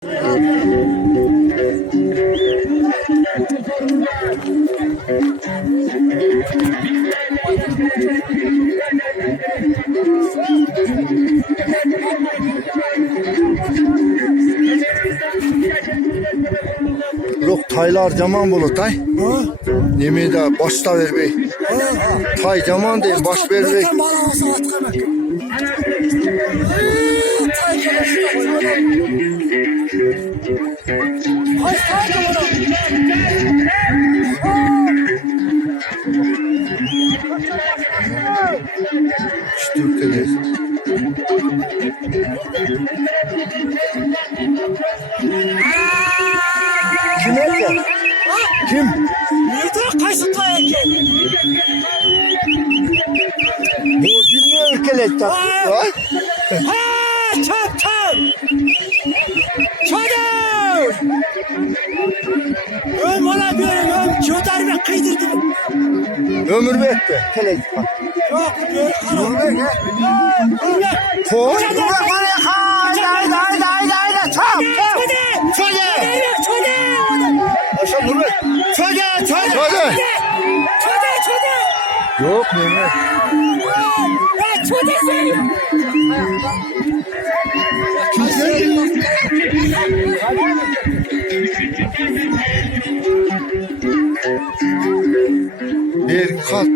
Yok taylar caman bulu tay. Yemeği de başta ver bey. Tay caman değil baş ver bey. Türk'teyiz. Kim oldu? Kim? Nerede kaysıtla erkek? Bu bilmiyor ülkelet Ha, çap çap. Çadır. Bana diyorum, çöderime kıydırdım. Ömür bekle. Kelek. Yok, böyle karar. Koy. Aşağı dur be. Hadi. Yok Mehmet. Bir kat.